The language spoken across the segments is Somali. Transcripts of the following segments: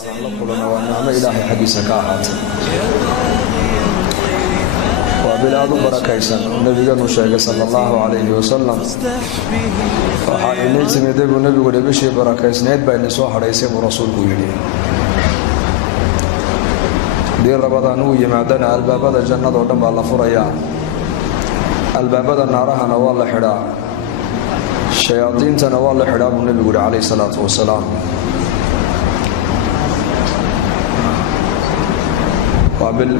ونعم إلهي حقي سكاحات وبلاد بركيسا النبي المشاهد صلى الله عليه وسلم وحاينيت مدب النبي ودبشي بركيس نيت بين سوح رئيسهم ورسوله يلي دير رمضان يمعدنا الباب الجنة ودم الله فريا الباب النارها نوال حدا الشياطين تنوال حدا النبي عليه الصلاة والسلام وبال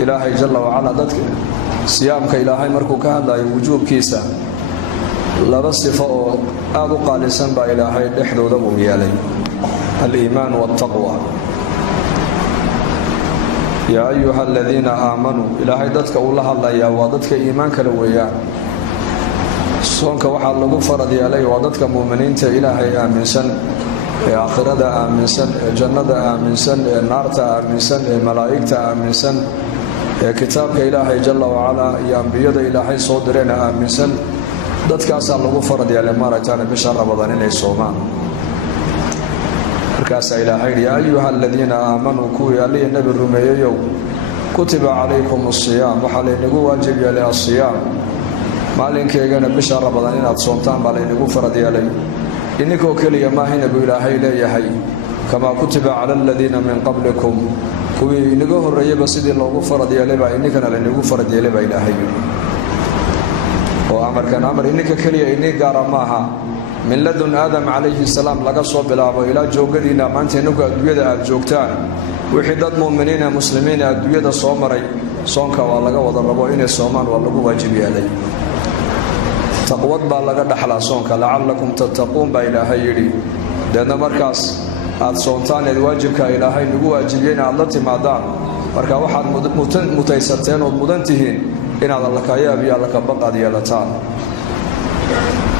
إلهي جل وعلا ذاتك صيامك إلهي مركو كهذا وجوب كيسا لا بصفة آذو قالسان با إلهي لحدو ذبو ميالي الإيمان والتقوى يا أيها الذين آمنوا إلهي ذاتك الله الله يا وذاتك إيمانك لويا صونك وحال لغو فرضي علي وذاتك مؤمنين إلهي آمن سن آخرة آمن سن جنة آمن سن نار آمن سن ملائكة آمن سن كتابك إلهي جل وعلا يا أنبياء إلهي صدرنا آمن سن ذاتك أسأل لغو فرضي علي مارتان بشهر رمضان إلي الصومان مركز إلهي يا أيها الذين آمنوا كوي علي النبي الرمي كتب عليكم الصيام وحالي نقو واجب يلي الصيام مالينك يغانا بشهر رمضان إن أتصومتان بالي نقو فرضي علي إنكو كلي ما هنا بإلهي لا يحي كما كتب على الذين من قبلكم كوي نقوه الرئيب سيدي الله فرضي علي با إنكنا لنقو فرضي علي با إلهي وأمر كان أمر إنك كلي إنك قارا ماها من لدن آدم عليه السلام لقى صوب العبو إلى جوغدنا ما أنت نقو أدوية الجوغتان وحدات مؤمنين مسلمين أدوية الصومري صونك واللقى وضربوا إني الصومان واللقوا واجبي علي تقوض باللقى دحلا صونك لعلكم تتقون با إلهي يري لأن مركز aad soontaan ee waajibka Ilaahay nagu waajibiyeen aad la timaadaan marka waxaad mutaysateen oo mudan tihiin inaad alla ka yaabiyo alla ka baqad yeelataan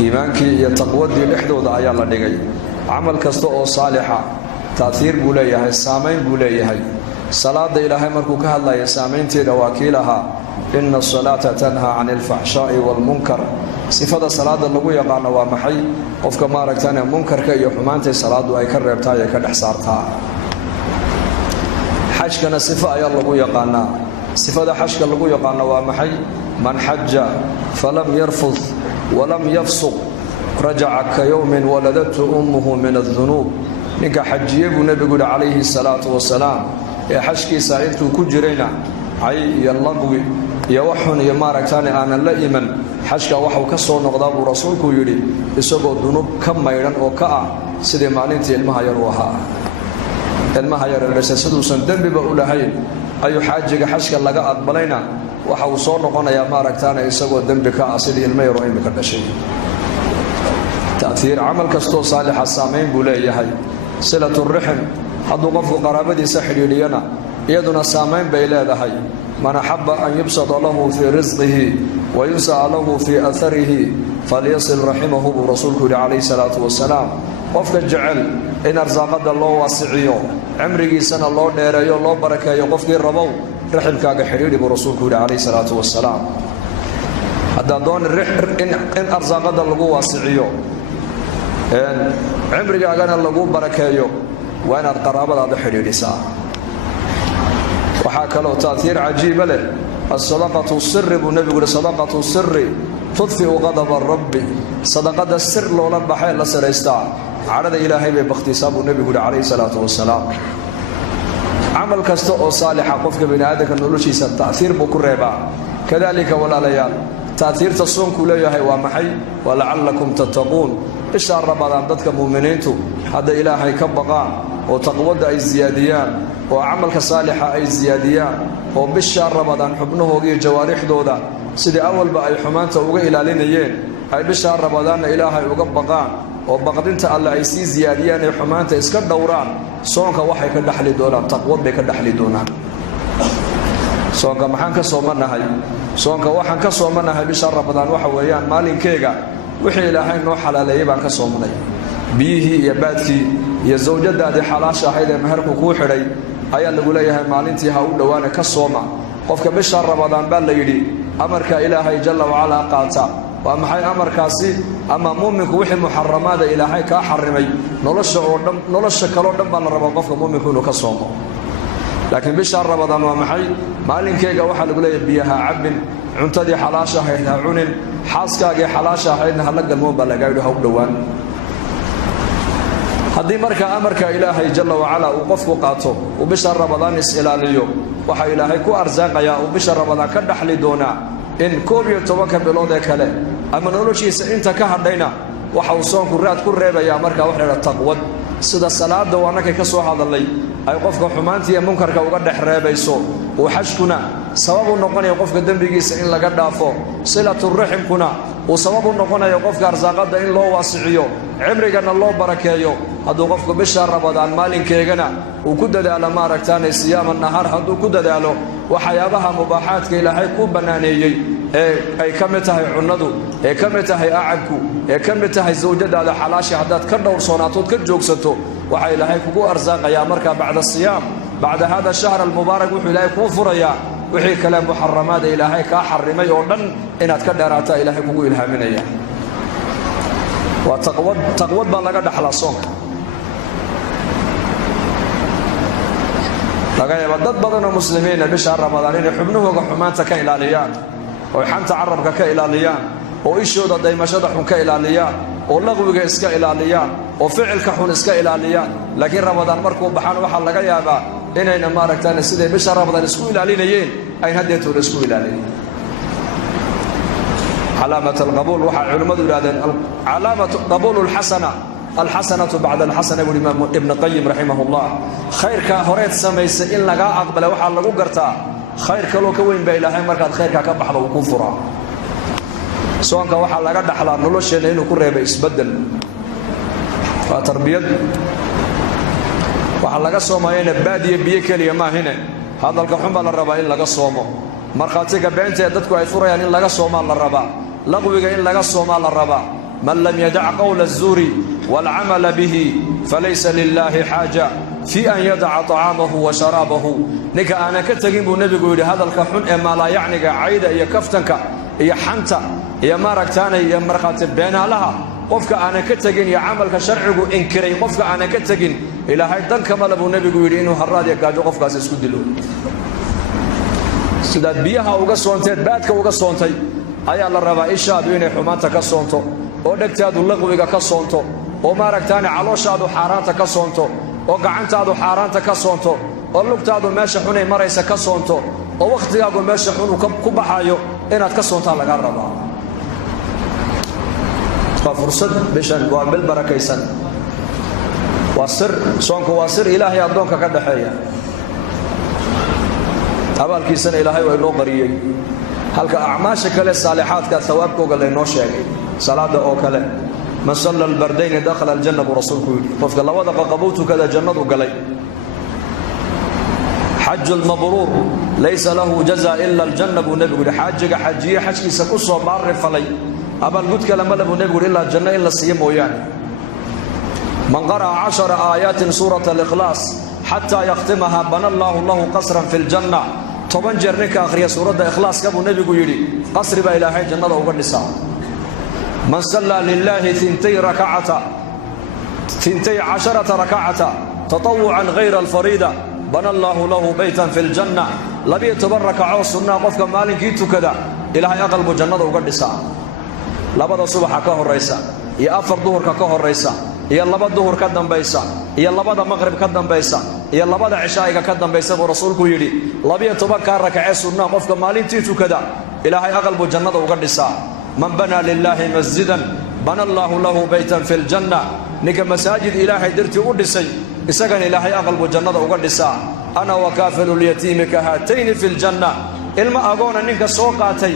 iimaankii iyo taqwadii lixdooda ayaa la dhigay amal kasta oo saalixa taasiir buu leeyahay saameyn buu leeyahay salaada Ilaahay markuu ka hadlayo saameynteeda wakiilaha inna as-salata tanha 'anil fahsha'i wal munkar sifada salaada lagu yaqaan waa maxay qofka ma aragtana munkarka iyo xumaanta salaadu ay ka reebtaa ay ka dhaxsaartaa xajkana sifa ayaa lagu yaqaana sifada xajka lagu yaqaan waa maxay man hajja falam yarfud walam yafsuq raja'a ka yawmin waladatu ummuhu min adh-dhunub ninka xajiye buu nabigu alayhi salatu wasalaam ee xajkiisa intuu ku jirayna ay iyo laqwi iyo waxun iyo ma aragtana aan la iman xajka waxa ka soo noqdaa buu rasuulku yiri isagoo dunub ka mayran oo ka ah sidii maalintii ilmaha yar waha ilmaha yar rasuulsan dambiba u lahayn ayu xaajiga xajka laga aqbalayna waxa uu soo noqonayaa ma aragtana isagoo dambi ka ah sidii ilmaha yar oo imika dhashay taasiir amal kasto saalixa saameyn buu leeyahay silatu rahim hadu qofku qaraabadiisa xiriiriyana iyaduna saameyn bay leedahay من أحب أن يبسط له في رزقه ويسع له في أثره فليصل رحمه برسوله عليه الصلاة والسلام وفق الجعل إن أرزاقد الله واسعيه عمره سنة الله نيريه الله بركة يقفك الربو رحم كاق حريري برسوله عليه الصلاة والسلام هذا دون إن أرزاقد الله واسعيه عمره كاق الله بركة وإن القرابة هذا حريري ساعة وحاك له تأثير عجيب له الصدقة السر بالنبي يقول صدقة السر تطفئ غضب الرب صدقة السر لو لم بحيل لسر يستع عرض إلهي باختصاب النبي يقول عليه الصلاة والسلام عمل كستو صالح قفك بين آدك النلوشي تأثير بكريبا كذلك ولا ليال تأثير تصوم كلها ومحي ولعلكم تتقون إشار رمضان ضدك مؤمنينتو هذا إلهي كبقان وتقوض أي زياديان وعملك صالحة أي زياديان وبالشهر رمضان حبنه وغير جوارح دودا سيدي أول بأي حمانته وغير إلى لينيين أي بالشهر رمضان إلهي وقبقان وبقدنت الله أي سي زياديان حمانته إسكت دوران صونك وحي كدحلي دولا تقوض بكدحلي دونا صونك محانك صومناهي صونك وحانك صومناهي بالشهر رمضان وحويان مالين كيغا وحي إلهي نوح حلالي بانك صومناهي بيه يبادكي يا زوجتي حلاشة هيدا مهركو كو خيري ayaa lagu leeyahay maalintii ha u dhawaana ka sooma qofka bisha Ramadaan baa la yiri amarka Ilaahay jalla wa ala qaata ومحي أمر كاسي أما مؤمنك وحي محرمات إلهي كحرمي نولش كلو دم بان ربا قفك مؤمنك إنه كصومه لكن بشهر رمضان ومحي مالين كيغا waxa lagu leeyahay biyaha cabin cuntadii xalaasha hayda cunin xaaskaaga xalaasha hayda halaga mo balagaaydo haw dhawaan hadii marka amarka ilaahay jalla wa ala uu qofku qaato oo bishar ramadan is ilaaliyo waxa ilaahay ku arsaaqaya oo bishar ramadan ka dhaxli doona in 12 bilood ee kale ama noloshiisa inta ka hadhayna waxa uu soonku raad ku reebaya marka wax la taqwad sida salaada waanaka ka soo hadalay ay qofka xumaantii iyo munkarka uga dhaxreebayso oo xashkuna sabab u noqonayo qofka dambigiisa in laga dhaafo silatul rahimkuna oo sabab u noqonayo qofka arsaaqada in loo waasiciyo cimrigana loo barakeeyo haduu qofku bisha Ramadan maalinkeegana uu ku dadaalo ma aragtaan siyaam nahar haduu ku dadaalo waxyaabaha mubaahaadka ilaahay ku banaaneeyay ay kamid tahay cunadu ee kamid tahay aacabku ee kamid tahay zawjadaada xalaashi hadaad ka dhowrsoonaato ka joogsato waxa ilaahay kugu arsaaqaya marka bacda siyaam bacda hada shahr al mubarak wuxuu ilaahay ku furaya wixii kala muharramaad ilaahay ka xarimay oo dhan inaad ka dheeraato ilaahay kugu ilhaaminaya wa taqwad baa laga dhaxlaa soonka laga yaabo dad badan oo muslimiin bisha Ramadan inay xubnahooda xumaanta ka ilaaliyaan oo xanta carabka ka ilaaliyaan oo ishooda daymashada xun ka ilaaliyaan oo laqwiga iska ilaaliyaan oo ficilka xun iska ilaaliyaan laakiin Ramadan markuu baxaan waxa laga yaabaa inayna ma aragtaan sida bisha Ramadan isku ilaalinayeen ay hadeeto isku ilaalinayeen علامة القبول وحا علماء يرادين علامة قبول الحسنة بعد الحسنة والإمام ابن قيم رحمه الله خير كهوريت سميس إن لغا أقبل وحا لغو قرتا خير كلو كوين بإلهي مركات خير كبحل وكفرا سواء كوحا لغا دحلا نلوشين إنو كرهي بإسبدل فتربية وحا لغا صومين بادية بيكالي ما هنا هذا الكحنبال الربا إن لغا صومو مرخاتيك بينتي يددكو أي فريان إن لغا صومان للربا لغوك إن لغا صومان للربا من لم يدع قول الزور والعمل به فليس لله حاجة في أن يدع طعامه وشرابه نكا أنا كتغيب النبي يقول هذا الكحن ما لا يعني عيدا يا كفتنك يا حنتا يا ماركتانا يا مرخات بينا لها قفك أنا كتغين يا عملك شرعه إنكري قفك أنا كتغين إلى هاي دنك مالبو النبي يقول إنه هراد يكاجو قفك أسسكد له sidaad biyaha uga soonteed baadka uga soontay ayaa la rabaa ishaadu inay xumaanta ka soonto oo dhagtaadu laqwiga ka soonto oo maaragtaan calooshaadu xaaraanta ka soonto oo gacantaadu xaaraanta ka soonto oo lugtaadu meesha xunay maraysa ka soonto oo waqtigaagu meesha xun ku baxayo inaad ka soontaa laga rabaa fursad bishan waa bil barakaysan waa sir soonku waa sir ilaahay adoonka ka dhaxeeya abaalkiisana ilaahay waa inoo qariyay halka acmaasha kale saalixaadka thawaabkooga la inoo sheegay salaada oo kale man salla albardayn dakhala aljanna rasuulku qofka labada qaqabowtu kada jannadu galay حج المبرور ليس له جزاء الا الجنه نبي حاجه حجيه حجيسا كسو مار فلي ابل قد كلام له نبي الا الجنه الا سيمويان من قرأ 10 آيات سورة الإخلاص حتى يختمها بنى الله له قصرا في الجنة طبعا جرنك آخر سورة الإخلاص كابو النبي يقول قصر بإلهي جنة وقرنسا من صلى لله 12 ركعة تطوعا غير الفريدة بنى الله له بيتا في الجنة لبي يتبرك عوص سنة قفك مالك يتو كذا إلهي أقلب جنة وقرنسا لبدا صبح كهر ريسا يا أفر ظهر كهر ريسا يا لبدا ظهر كدن بيسا يا لبدا مغرب كدن بيسا يا لبدا عشاء كدن بيسا ورسولك يري لبي يتبرك ركعة سنة قفك مالك يتو كذا إلهي أقلب جنة وقرنسا من بنى لله مسجدا بنى الله له بيتا في الجنة نك مساجد إلهي درتي قدسي إسقن إلهي أقلب جنة وقرنسا أنا وكافل اليتيم كهاتين في الجنة إلما أقول أنك سوقاتي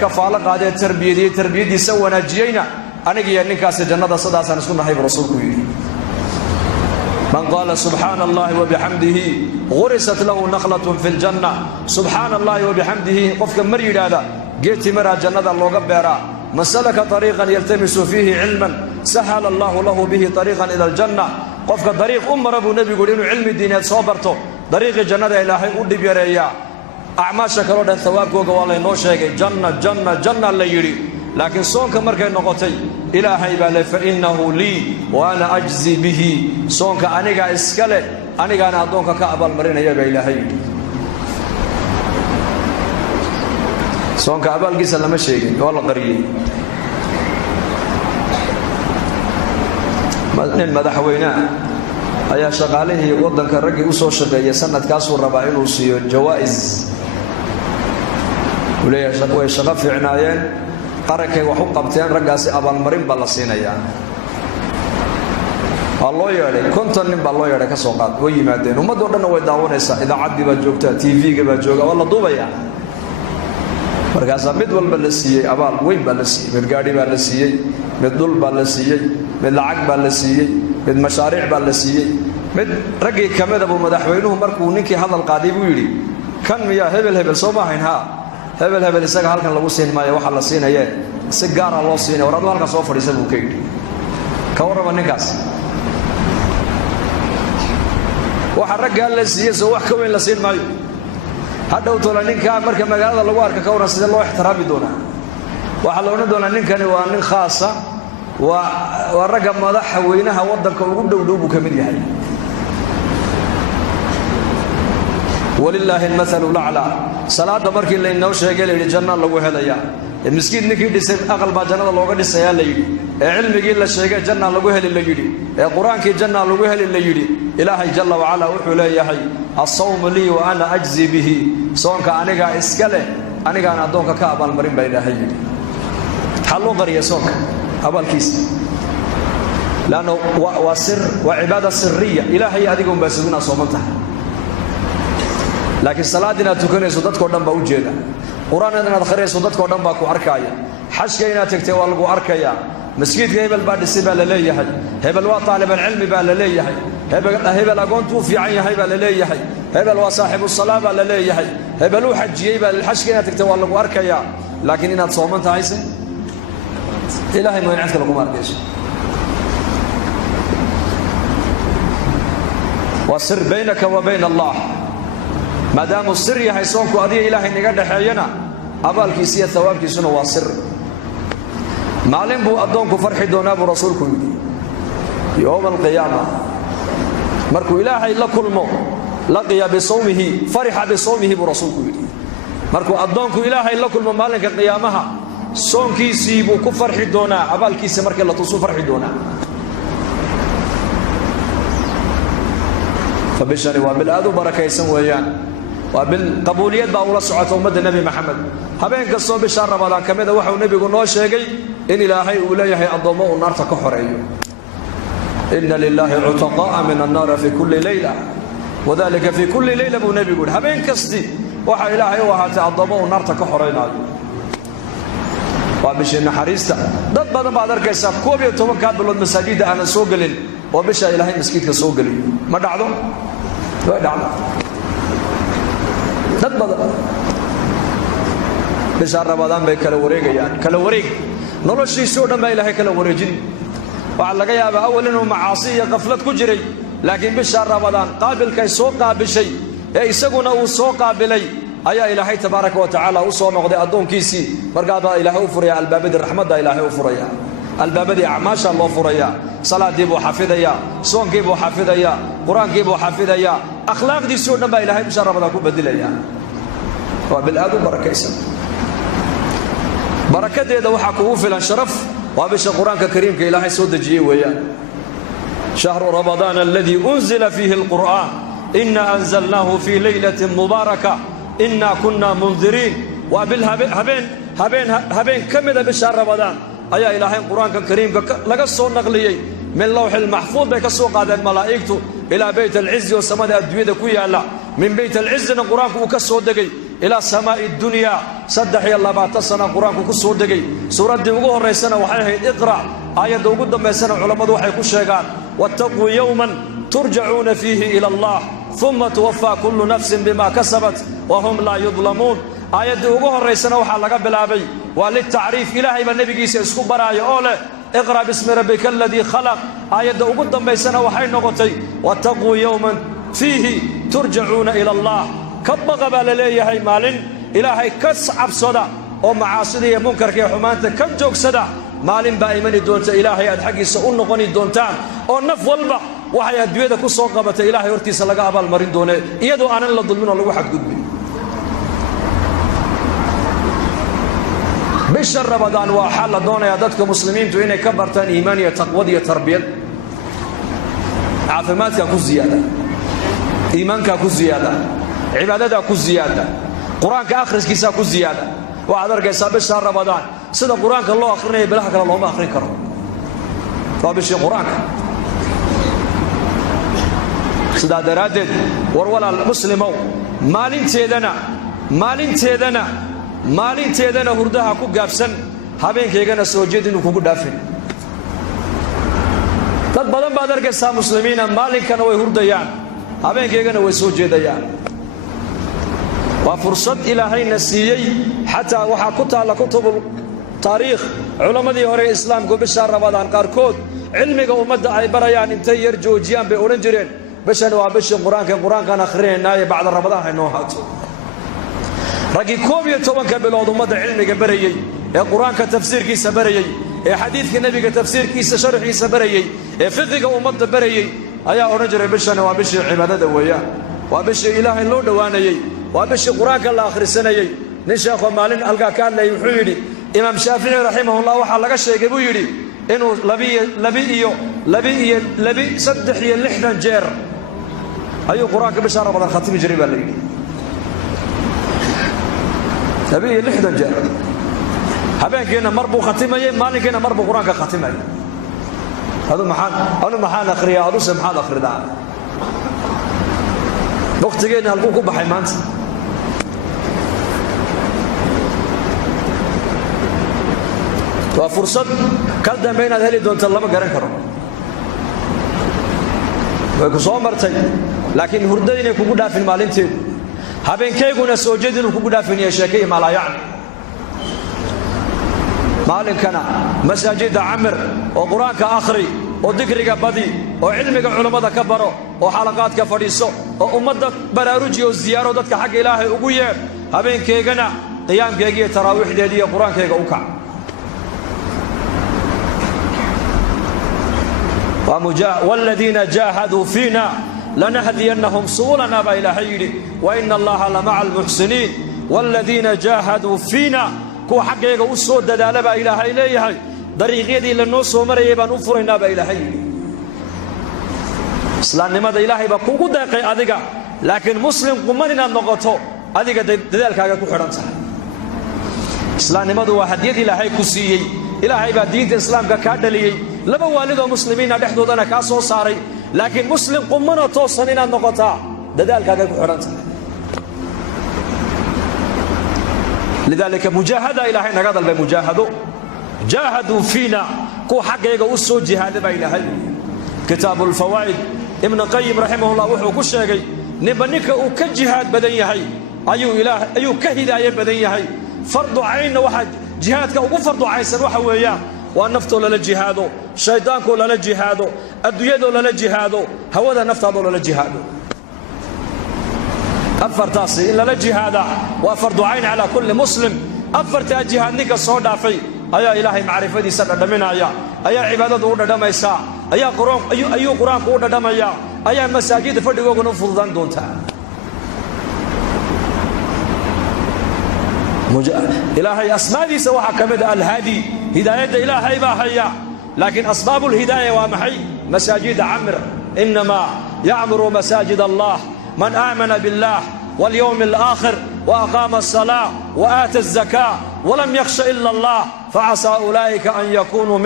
كفالة قادة تربية سوى ناجينا أنا جي أنك جنة صدا سنسكن حيب رسولك من قال سبحان الله وبحمده غرست له نخلة في الجنة سبحان الله وبحمده قفك مريد هذا جيت مرا جنة الله قبرا من سلك طريقا يلتمس فيه علما سهل الله له به طريقا إلى الجنة قفك طريق ربو نبي يقول إنه علم الدين صابرته طريق الجنة إلهي قد بيريا أعماشك رودا ثوابك والله نو شيء جنة اللي يري laakiin soonka markay noqotay ilaahay baa le fa innahu lii wa ana ajzi bihi soonka anigaa iska leh anigaana addoonka ka abaalmarinaya baa ilaahay yidhi soonka abaalkiisa lama sheegin waa la qariyey nin madaxweynaha ayaa shaqaalihii waddanka raggii u soo shaqeeyay sanadkaasuu rabaa inuu siiyo jawaa'is uu leeyahay way shaqo fiicnaayeen qarankay wax u qabteen raggaasi abaalmarin baa la siinayaa waa loo yeedhay 50 nin baa loo yeedhay ka soo qaad way yimaadeen ummadoo dhanna way daawanaysaa idaacaddii baa joogta tv-ga baa jooga waa la duubayaa markaasaa mid walba la siiyey abaal weyn baa la siiyey mid gaadhi baa la siiyey mid dhul baa la siiyey mid lacag baa la siiyey mid mashaariic baa la siiyey mid raggii ka mida buu madaxweynuhu markuu ninkii hadal qaaday buu yidhi kan miyaa hebel hebel soo ma ahayn haa hebel hebel isaga halkan lagu siin maayo waxaa la siinayee si gaara loo siinaya war aduu halkan soo fadhiisa buu ka yidhi ka warraba ninkaas waxa raggaa la siiyey soo wax ka weyn la siin maayo hadhow tola ninkaa marka magaalada lagu arka ka waran sidee loo ixtiraami doonaa waxaa la odhan doonaa ninkani waa nin khaasa waa ragga madaxweynaha waddanka ugu dhowdhow buu ka mid yahay walilaahi almathalu laclaa salaada markii laynoo sheegay la yidhi janna lagu helayaa miskiin ninkii dhisay aqal baa jannada looga dhisayaa la yidhi ee cilmigii la sheegay janna lagu heli la yidhi ee qur-aankii janna lagu heli la yidhi ilaahay jalla wacalaa wuxuu leeyahay assawmu lii wa ana ajzi bihi soonka anigaa iska leh anigaana addoonka ka abaalmarin baa ilaahay yidhi maxaa loo qariya soonka abaalkiisa laanna waa sir waa cibaada siriya ilaahay adiga unbaa suginaa sooman tahay laakiin salaad inaad tukanayso dadkoo dhan baa u jeeda qur-aan inaad akhriyayso dadkoo dhan baa ku arkaaya xajka inaad tegtay waa lagu arkayaa masjidka hebel baa dhisay baa la leeyahay hebel waa taalibalcilmi baa la leeyahay hebel agoontuu fiican yahay baa la leeyahay hebel waa saaxibu salaa baa la leeyahay hebel uu xajiyey baa xajka inaad tegtay waa lagu arkayaa laakiin inaad sooman tahayse ilaahay mooyin cid kale kuma arkayso waa sir baynaka wa bayna allah maadaamuu sir yahay soonku adiga ilaahay naga dhexeeyana abaalkiisa iyo thawaabkiisuna waa sir maalin buu addoonku farxi doonaa buu rasuulku yidhi yowma alqiyaama markuu ilaahay la kulmo laqiya bisawmihi farixa bisawmihi buu rasuulku yidhi markuu addoonku ilaahay la kulmo maalinka qiyaamaha soonkiisii buu ku farxi doonaa abaalkiisa markii la tusuu farxi doonaa fabishani waa bil aad u barakaysan weeyaan waa bil qabuuliyad baa ula socota ummadda nebi maxamed habeen kastoo bishaa ramadaan ka mida waxau nebigu noo sheegay in ilaahay uu leeyahay addoommo uu naarta ka xoreeyo inna lilaahi cutaqaa'a min annaari fi kulli leyla wadalika fi kulli leyla buu nebigu yidhi habeen kasti waxaa ilaahay u ahaatay addoommo uu naarta ka xoreynaayo waa bishii naxariista dad badan baad arkaysaa 12 bilood masaajidda aanan soo gelin oo bisha ilaahay masjidka soo geliyo ma dhacdo way dhacdo dad badan bisha ramadaan bay kala wareegayaan kala wareeg noloshiisoo dhan baa ilaahay kala wareejin waxa laga yaabaa awal inuu macaasi iyo qaflad ku jiray laakiin bisha ramadaan qaabilkay soo qaabishay ee isaguna uu soo qaabilay ayaa ilaahay tabaaraka wa tacaala u soo noqday addoonkiisii markaa baa ilaahay u furaya albaabadii raxmadda ilaahay u furaya albaabadii acmaasha loo furaya salaadii buu xafidayaa soonkii buu xafidayaa qur-aankii buu xafidayaa akhlaaqdiisoo dhan baa ilaahay bisha ramadaan ku bedilaya waa bil aad u barakaysan barakadeeda waxaa kugu filan sharaf waa bisha qur-aanka kariimka ilaahay soo dejiyey weeyaan shahru ramadaan aladii unzila fiihi alqur'aan ina anzalnaahu fii laylatin mubaaraka ina kunna mundiriin waa bil habeen ka mida bisha ramadaan ayaa ilaahay qur-aanka kariimka laga soo naqliyey min lawxi lmaxfuud bay ka soo qaadeen malaa'igtu ilaa bayt alcizi oo samada adduunyada ku yaalla min bayt alcizina qur-aanku uu ka soo degay ilaa samaa'i dunyaa 23 sana qur-aanku ku soo degay suuraddii ugu horraysana waxay ahayd iqra' aayadda ugu dambaysana culammadu waxay ku sheegaan wattaquu yowman turjacuuna fiihi ila allah uma tuwafaa kullu nafsin bima kasabat wahum laa yudlamuun aayaddii ugu horraysana waxaa laga bilaabay waa litacriif ilaahay baa nebigiisa isku baraayo oo leh iqra' bismi rabbika aladii khalaq aayadda ugu dambaysana waxay noqotay wattaquu yowman fiihi turjacuuna ila allah ka baqa baa la leeyahay maalin ilaahay ka cabsada oo macaasida iyo munkarka iyo xumaanta ka joogsada maalin baa imani doonta ilaahay aad xaggiisa u noqoni doontaan oo naf walba waxay adduunyada ku soo qabatay ilaahay hortiisa laga abaalmarin doonee iyadoo aanan la dulmin oo lagu xadgudbin bisha ramadaan waa xal la doonayaa dadka muslimiintu inay ka bartaan iimaan iyo taqwad iyo tarbiyad caafimaadka ku ziyaada iimaanka ku ziyaada cibaadada ku ziyaada quraanka akhriskiisa ku ziyaada waxaad arkaysaa bisha ramadaan sida quraanka loo akhrinayo bilaha kale looma akhrin karo waa bisha quraanka sida daraadeed war walaal muslimow maalinteedana hurdaha ku gaabsan habeenkaygana soo jeed inuu kugu dhaafin dad badan baad arkaysaa muslimiina maalinkana way hurdayaan habeenkaygana way soo jeedayaan waa fursad ilaahayna siiyey xataa waxaa ku taalla kutubul taariikh culammadii hore ee islaamku bisha ramadaan qaarkood cilmiga ummadda ay barayaan intay yar joojiyaan bay odhan jireen bishan waa bishii qur-aankan akhrinaynaaye bacda ramadaan haynoo haato raggii 11 bilood ummadda cilmiga barayey ee qur-aanka tafsiirkiisa barayey ee xadiidka nebiga tafsiirkiisa sharxiisa barayey ee fiqiga ummadda barayey ayaa odhan jiray bishan waa bishii cibaadada weeyaan waa bishii ilaahay loo dhowaanayey waa bishii qur-aanka la akhrisanayey nin sheekho maalin halkaa ka hadlayay wuxuu yidhi imaam shaafici raximahullah waxaa laga sheegay buu yidhi inuu 360 jeer ayuu qur-aanka bisha ramadaan khatimi jiray baa la yidhi 360 jeer habeenkiina mar buu khatimayay maalinkiina mar buu qur-aanka khatimayay adu maxaan akhriyaa aduse maxaad akhridaa waqtigeena halkuu ku baxay maanta waa fursad kal dambe inaad heli doonto lama garan karo way ku soo martay laakiin hurdada inay kugu dhaafin maalinteedu habeenkayguna soo jeed inuu kugu dhaafin iyo sheekay malaayacni maalinkana masaajida camir oo quraanka akhri oo dikriga badi oo cilmiga culimada ka baro oo xalaqaadka fadhiiso oo ummadda baraaruji oo ziyaaro dadka xaq ilaahay ugu yeer habeenkaygana qiyaamkayga iyo taraawiixdeedii iyo quraankayga u kac والذين جاهدوا فينا لنهدينهم سبلنا بإلهي وإن الله لمع المحسنين والذين جاهدوا فينا كو حقيقة أسود دالة بإلهي إليه طريقيدي للنص ومريبا أفرنا بإلهي إسلام نمد إلهي بكوكو داقي أذيك لكن مسلم قماننا النقطة أذيك دالك أكو حرانسا إسلام نمد واحد يدي إلهي كسيي إلهي بدين الإسلام كادلي لما والده مسلمين دحدودنا ka soo saaray laakiin muslim qumana toosan inaad noqotaa dadaalkaaga ku xiranta lidalika mujahada ilaahay naga dalbay mujahado jahadu fiina ku xaqeega u soo jihaadaba ilaahay kitabul fawaid ibn qayyim rahimahullah wuxuu ku sheegay nibanka uu ka jihaad badan yahay ayuu ka hidaayay badan yahay fardu ayna waxa jihaadka ugu fardu aysan waxa weeyaan ونفتو للا جهادو شيطانكو للا جهادو الدنيادو للا جهادو هودا نفتادو للا جهادو أفرتاسي إلا لا جهادا وفرض عين على كل مسلم أفرت جهاد نيكا صودا في أيا إلهي معرفة دي سنة دمنا أيا عبادة أودا دميسا أيا قرآن أودا دميا أيا مساجد فردقو نفضان دونتا إلهي أسماء دي سواحا كمد الهادي هداية إلهي باحية لكن أسباب الهداية ومحي مساجد عمر إنما يعمر مساجد الله من آمن بالله واليوم الآخر وأقام الصلاة وآتى الزكاة ولم يخش إلا الله فعسى أولئك أن يكونوا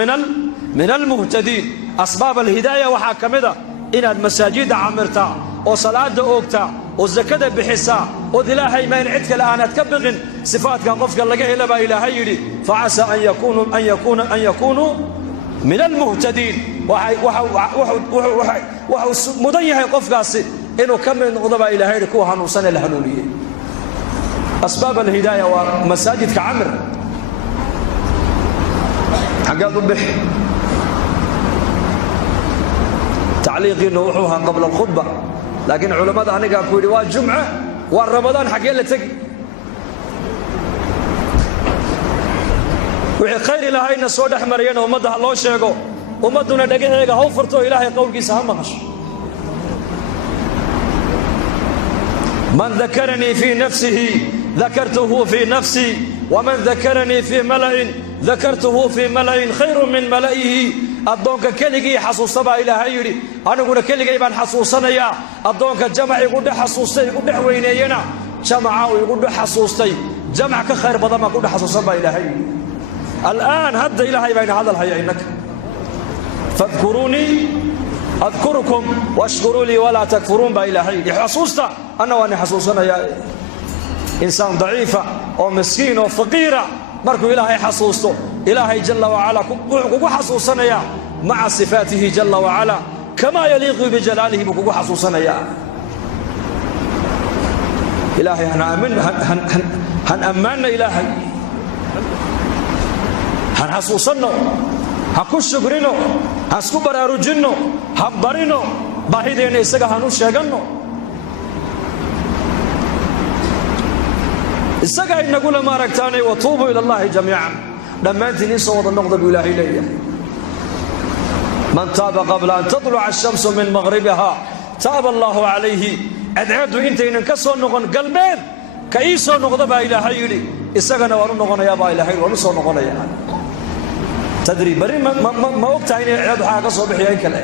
من المهتدين أسباب الهداية وحاكمدة إن المساجد عمرتا وصلاة أوكتا والزكاة بحسا وإلهي ما ينعدك الآن تكبغن صفاتك قفك لقيه لبا إلهي فعسى أن يكونوا من المهتدين وحو مضيح قفك إنه كم من غضباء إلهي لكوها نوصن الهنولية أسباب الهداية ومساجد كعمر حقا ضبح تعليق نوحوها قبل الخطبة لكن علماء أنا قالوا لي والجمعة والرمضان حقين لتقي wixii khayr ilaahayna soo dhex marayana ummadda ha loo sheego ummadduna dhagaheega ha u furto ilaahay qowlkiisa ha maqasho man dakaranii fii nafsihi dakartuhu fii nafsii waman dakaranii fii mala'in dakartuhu fii mala'in khayrun min mala'ihi addoonka keligii xasuusta baa ilaahay yidhi aniguna keligay baan xasuusanayaa addoonka jamac igu dhex xasuustay igu dhex weyneeyana jamaca uu igu dhex xasuustay jamac ka khayr badan baan ku dhex xasuusan baa ilaahay yidhi al'aan hadda ilaahay baa ina hadal haya innaka fadkuruunii adkurukum washkuruu lii walaa takfuruun baa ilaahay yidhi xasuusta anna waan i xasuusanayaa insaan daciifa oo miskiin oo faqiira markuu ilaahay xasuusto ilaahay jalla wacala wuxuu kugu xasuusanayaa maca sifaatihi jalla wacala kamaa yaliiqu bijalaalihi buu kugu xasuusanayaa ilaahay han ammaanna ilaahay han xasuusanno ha ku shukrino ha isku baraarujinno ha barino baahideenna isaga han u sheeganno isaga inagula maaragtaanay watuubuu ila allahi jamiican dhammaantiin in soo wada noqda buu ilaahay leeyahay man taaba qabla an tatluca ashamsu min maqhribiha taaba allahu calayhi cadceeddu intaynan ka soo noqon galbeed ka ii soo noqda baa ilaahay yidhi isagana waan u noqonayaa baa ilaahay waan u soo noqonayaa tadri bari ma ogtahay inay cadceeddu xaga ka soo bixiya in kale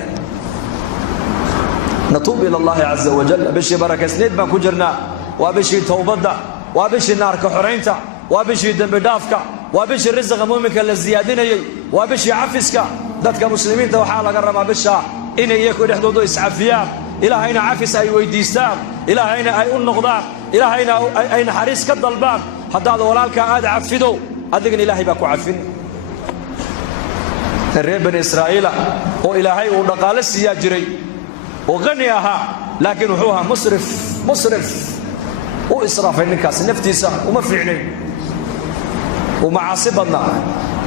natuub ila allahi caza wajal bishii barakaysneed baan ku jirnaa waa bishii towbadda waa bishii naarka xoraynta waa bishii dembi dhaafka waa bishii risqa muuminka la siyaadinayay waa bishii cafiska dadka muslimiinta waxaa laga rabaa bisha inay iyaku dhexdoodu iscafiyaan ilaahayna cafis ay weydiistaan ilaahayna ay u noqdaan ilaahayna ay naxariis ka dalbaan haddaad walaalkaa aad cafido adigana ilaahay baa ku cafin reer bani israa'iila oo ilaahay uu dhaqaale siiyaa jiray oo qani ahaa laakiin wuxuu ahaa musrif u israafay ninkaasi naftiisa uma fiicnayn uu macaasi badnaa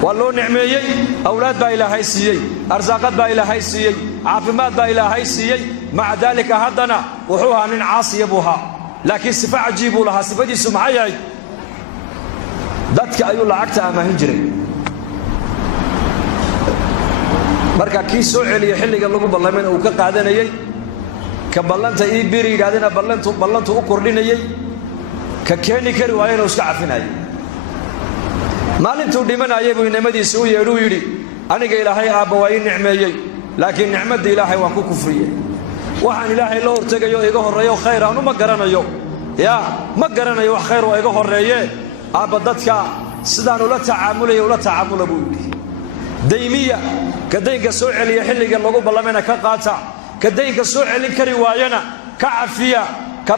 waa loo nicmeeyey awlaad baa ilaahay siiyey arsaaqad baa ilaahay siiyey caafimaad baa ilaahay siiyey maca daalika haddana wuxuu ahaa nin caasiya buu ahaa laakiin sifa cajiib buu lahaa sifadiisu maxay yahay dadka ayuu lacagta amaahin jiray marka kii soo celiyey xilliga lagu ballamayna uu ka qaadanayey ka ballanta ii biri yidhahdana ballantu u kordhinayey ka keeni kari waayena uu iska cafinayay maalintuu dhimanayay buu inamadiisa u yeedhuu yidhi aniga ilaahay aabba waa ii nicmeeyey laakiin nicmadda ilaahay waan ku kufriyey waxaan ilaahay la hortegayo iga horreeyo khayr aanu ma garanayo yaa ma garanayo wax khayr oo iga horreeye aabba dadka sidaan ula tacaamulaya ula tacaamula buu yidhi daymiya ka daynka soo celiya xilliga lagu ballamayna ka qaata ka daynka soo celin kari waayana ka cafiya ka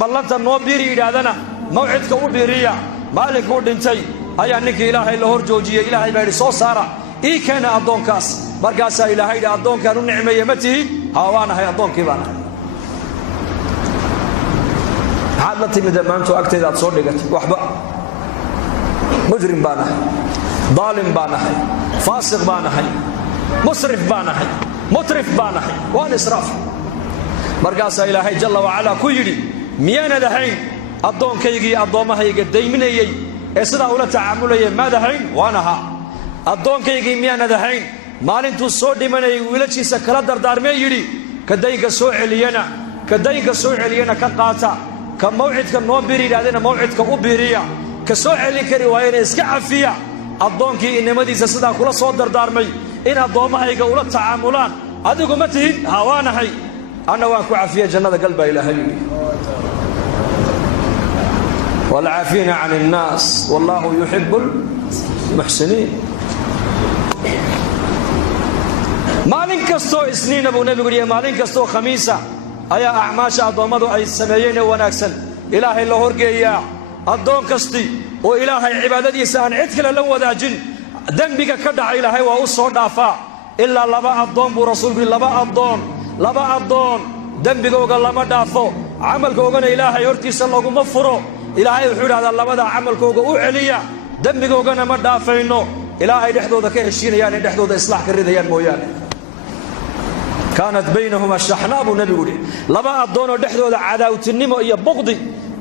ballanta noo biiri yidhaahdana mawcidka u biiriya maalinkuu dhintay ayaa ninkii ilaahay la hor joojiyey ilaahay baa yidhi soo saara ii keena addoonkaas markaasaa ilaahay yidhi addoonkaan u nicmeeye ma tihi haa waanahay addoonkii baan ahay maxaad la timid maantu agtayda aad soo dhigatay waxba mujrim baan ahay daalim baan ahay faasiq baan ahay musrif baan ahay mutrif baan ahay waan israaf markaasaa ilaahay jalla wacalaa ku yidhi miyaanad ahayn addoonkaygii addoommahayga dayminayey ee sidaa ula tacaamulayay maad ahayn waan ahaa addoonkaygii miyaanad ahayn maalintuu soo dhimanayay wiilashiisa kala dardaarmee yidhi ka daynka soo celiyana ka qaata ka mawcidka noo biri yidhahdana mawcidka u biiriya ka soo celin kari waayana iska cafiya addoonkii inamadiisa sidaa kula soo dardaarmay in addoommahayga ula tacaamulaan adigu ma tihid haa waanahay anna waan ku cafiya jannada gal baa ilaahay yidhi waalcaafiina can innaas wallaahu yuxibu lmuxsiniin maalin kastoo isniina buu nebigu yidhi maalin kastoo khamiisa ayaa acmaasha addoommadu ay sameeyeen ee wanaagsan ilaahay la horgeeyaa addoon kasti oo ilaahay cibaadadiisa aan cid kale la wadaajin dembiga ka dhaca ilaahay waa u soo dhaafaa ilaa laba addoon buu rasuulku yidhi laba addoon dembigooga lama dhaafo camalkoogana ilaahay hortiisa laguma furo ilaahay wuxuu idhahdaa labadaa camalkooga u celiya dembigoogana ma dhaafayno ilaa ay dhexdooda ka heshiinayaan ay dhexdooda islaax ka ridayaan mooyaane kaanat baynahuma shaxnaa buu nebigu yidhi laba addoonoo dhexdooda cadaawtinimo iyo buqdi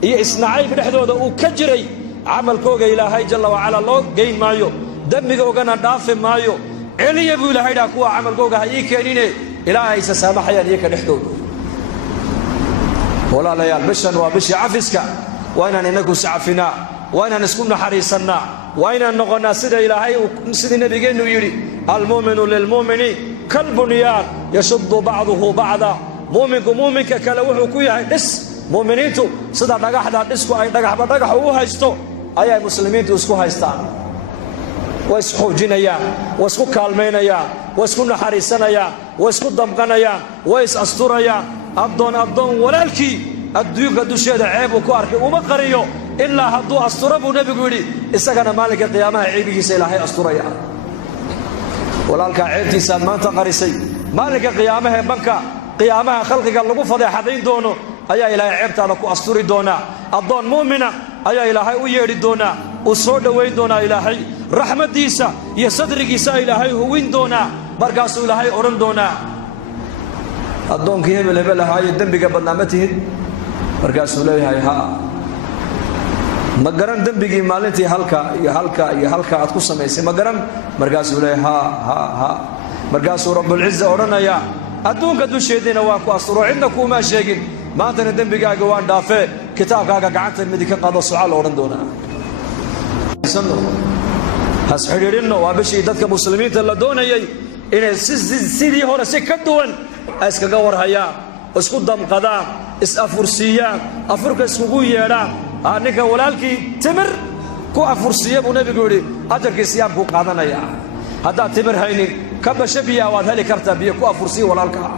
iyo isnacayb dhexdooda uu ka jiray camalkooga ilaahay jalla wacalaa loo geyn maayo dembigoogana dhaafi maayo celiya buu ilaahay dhaa kuwa camalkooga ha ii keenine ilaa aysa saamaxayaan iyaka dhexdooda walaalayaal bishan waa bishii cafiska waa inaan inagu iscafinaa waa inaan isku naxariisannaa waa inaan noqonnaa sida ilaahay sidii nebigeennu yidhi almu'minu lilmu'mini kalbunyaan yashuddu bacduhu bacda mu'minku mu'minka kale wuxuu ku yahay dhis mu'miniintu sida dhagaxda dhisku ay dhagaxba dhagax u haysto ayay muslimiintu isku haystaan way isxoojinayaan way isku kaalmaynayaan way isku naxariisanayaan way isku damqanayaan way is asturayaan addoon walaalkii adduunka dusheeda ceebuu ku arkay uma qariyo ilaa hadduu asturo buu nebigu yidhi isagana maalinka qiyaamaha ceebigiisa ilaahay asturaya walaalkaa ceebtiisaad maanta qarisay maalinka qiyaamahee banka qiyaamaha khalqiga lagu fadeexadayn doono ayaa ilaahay ceebtaada ku asturi doonaa addoon mu'mina ayaa ilaahay u yeedhi doonaa uu soo dhowayn doonaa ilaahay raxmaddiisa iyo sadrigiisa ilaahay huwin doonaa markaasuu ilaahay odhan doonaa addoonkii hebel hebel ahaayo dembiga badnaa ma tihid markaasuu leeyahay haa ma garan dembigii maalintii halka iyo halka iyo halka aad ku samaysay ma garan markaasuu leeyahay haa markaasuu rabbulciza odhanayaa adduunka dusheediina waan ku asturo cidna kuumaa sheegin maantana dembigaaga waan dhaafee kitaabkaaga gacanta midig ka qaado sucaal odhan doonaa hasxidhiidhinno waa bishii dadka muslimiinta la doonayay inay sidii hore si ka duwan ay iskaga warhayaan isku damqadaan is-afursiiyaan afurka iskugu yeedhaan ninka walaalkii timir ku afursiiya buu nebigu yidhi ajarkii siyaamkuu qaadanaya haddaad timir haynin ka basho biyaa waad heli kartaa biyo ku afursiya walaalkaa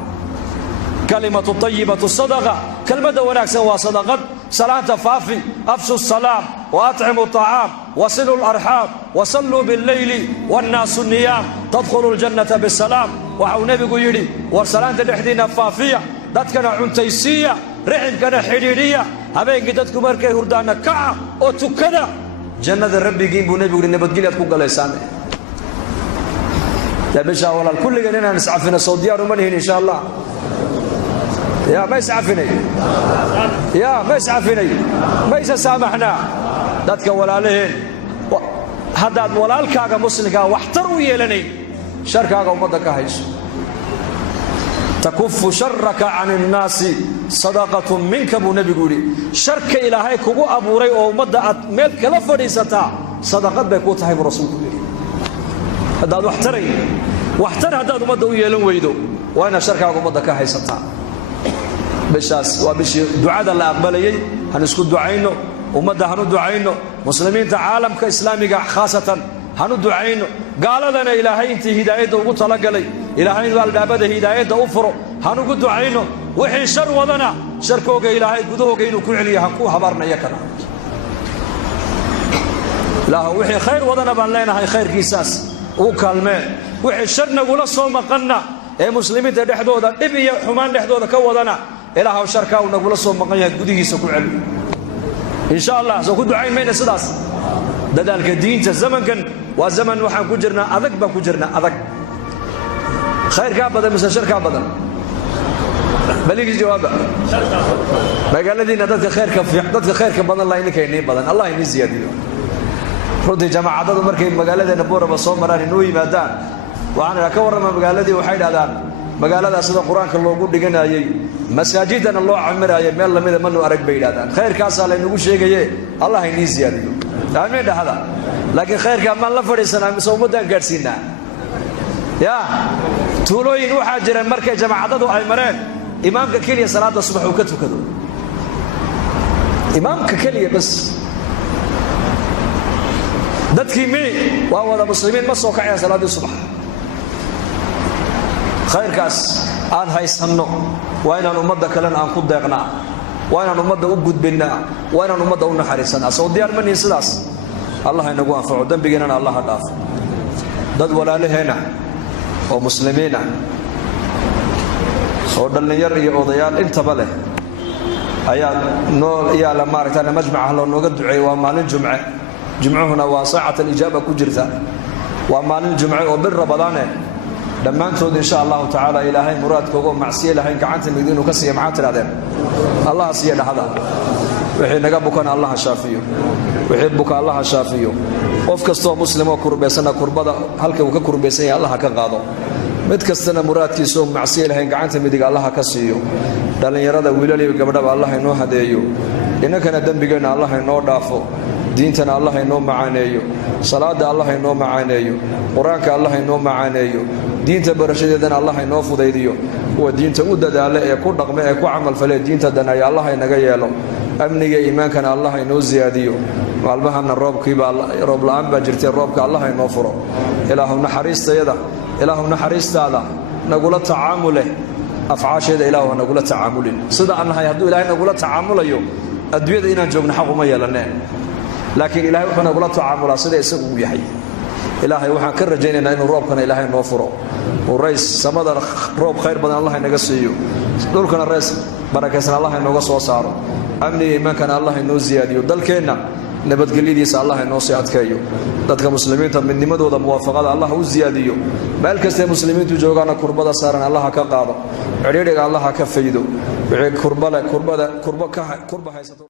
kalimatu tayibatu sadaqa kelmadda wanaagsan waa sadaqad salaanta faafi afshu salaam wa atcimu طacaam wasilu larxaam wasalluu billeyli wannaasu niyaam tadkhulu ljannata bisalaam waxau nebigu yidhi war salaanta dhexdiinna faafiya dadkana cuntaysiiya riximkana xidhiidhiya habeenkii dadku markay hurdaanna kaca oo tukada jannada rabbigiin buu nebigu yidhi nabadgelyaad ku galaysaan yaa bishaa walaal kulligeen inaan iscafino soo diyaar uma nihin insha allah يا ما يسعفني يا ما يسعفني ما يسامحنا دادك ولا لهن هداد ولالكاغا مسلمكا واحتروا يلني شركاغا ومدك هيش تكف شرك عن الناس صدقة منك ابو نبي قولي شرك إلهي كوغو أبو ري أو مدى ميلك لفريستا صدقة بيكوت هاي برسول قولي هداد واحتر هداد مدى ويلن ويدو وانا شركاغا ومدك هيستا bishaas waa bishii ducada la aqbalayay han isku ducayno ummadda hanu ducayno muslimiinta caalamka islaamiga khaasatan hanu ducayno gaaladana ilaahay intii hidaayadda ugu talagalay ilaahay inuu albaabada hidaayadda u furo hanugu ducayno wixii shar wadana sharkooga ilaahay gudahooga inuu ku celiyo han ku habaarnaya kana ilaahu wixii khayr wadana baan leenahay khayrkiisaas ugu kaalmeen wixii shar nagula soo maqanna ee muslimiinta dhexdooda dhib iyo xumaan dhexdooda ka wadana ilaahu sharkaa uu nagula soo maqan yahay gudihiisa ku celi insha allah soo ku ducayn mayna sidaas dadaalka diinta zamankan waa zaman waxaan ku jirnaa adag baan ku jirnaa adag khayrkaa badan mise sharkaa badan baligi jawaaba magaaladiina dadka khayrka badan la ininka inii badan allah inii ziyaadiyo runtii jamaacadadu markay magaaladeena booraba soo maraan inuu yimaadaan waxaan ka warramaa magaaladii waxay dhahdaan magaalada sida quraanka loogu dhiganayay masaajidana loo camirayay meel lamida manu arag bay yiraahdaan khayrkaas la inagu sheegaye allah inii ziyaadiyo aamin dhahada laakiin khayrka ma la fadhiisanaa mise ummadan gaarsiinaa ya tuulooyin waxa jira markay jamaacadadu ay mareen imaamka kaliya salaada subax uu ka tukado imaamka kaliya bas dadkii waa wada muslimiin ma soo kacayaan salaadii subax khayrkaas aan haysanno waa inaan ummadda kalena aan ku deeqnaa waa inaan ummadda u gudbinnaa waa inaan ummadda u naxariisanaa soo diyaar ma nihin sidaas allah inagu anfaco dembigeennana allah ha dhaafo dad walaalaheena oo muslimiina oo dhallinyar iyo odayaal intaba leh ayaa la maaragtaan majmaca loo nooga duceeyey waa maalin jumcuhuna waa saacat alijaaba ku jirta waa maalin jumce oo bir rabadaane dhammaantood insha allahu tacaala ilaahay muraadkooga oo macsiye lahayn gacanta mid inuu ka siiya maxaa tidhahdeen allah siiya dhahada wixii naga bukana Allah shaafiyo wixii buka Allah shaafiyo qof kasto muslimo kurbeysana kurbada halka uu ka kurbeysan yahay Allah ka qaado mid kastana muraadkiisu macsiyo lahayn gacanta midig Allah ka siiyo dhalinyarada wiilal iyo gabdhaba Allah inoo hadeeyo inankana dambigeena Allah inoo dhaafo diintana Allah inoo macaaneeyo salaada Allah inoo macaaneeyo quraanka Allah inoo macaaneeyo diinta barashadeedana Allah inoo fudaydiyo kuwa diinta u dadaala ee ku dhaqma ee ku amal falay diinta danaya Allah inaga yeelo amniga iimaankana Allah inoo ziyaadiyo maalmahana roob la'aan baa jirtay roobka Allah inoo furo ilaahu naxariistaada nagula tacaamule afcaasheeda ilaahu nagula tacaamulin sida annahay hadduu ilaahay nagula tacaamulayo adduunyada inaan joogno xaq uma yeelaneen laakiin ilaahay wuxuu nagula tacaamulaa sida isagu uu yahay ilaahay waxaan ka rajaynaynaa inuu roobkana ilaahay noo furo rays samada roob khayr badan Allah inaga siiyo dhulkana rays barakaysan Allah inooga soo saaro amniga iimaankana Allah inoo ziyaadiyo dalkeena nabadgelyadiisa Allah inoo sii adkeeyo dadka muslimiinta midnimadooda muwaafaqada Allah u ziyaadiyo meel kasta muslimiintu joogaana kurbada saaran Allah ka qaado ciriiriga Allah ka faydo wixii kurba haysato